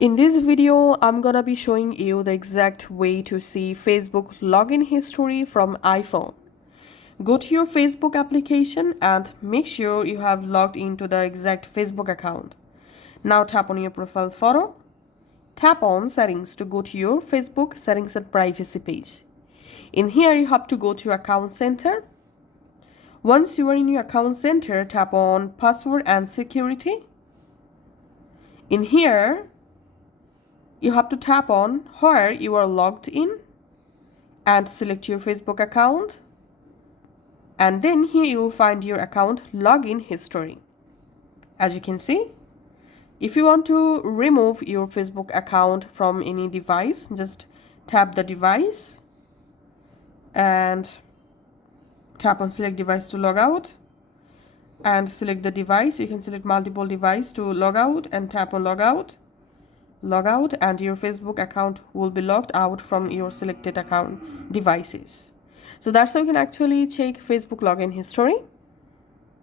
In this video, I'm gonna be showing you the exact way to see Facebook login history from iPhone. Go to your Facebook application and make sure you have logged into the exact Facebook account. Now tap on your profile photo. Tap on settings to go to your Facebook settings and privacy page. In here, you have to go to account center. Once you are in your account center, tap on password and security. In here, you have to tap on where you are logged in and select your Facebook account. And then here you will find your account login history. As you can see, if you want to remove your Facebook account from any device, just tap the device and tap on select device to log out and select the device. You can select multiple device to log out and tap on log out and your Facebook account will be logged out from your selected account devices. So that's how you can actually check Facebook login history.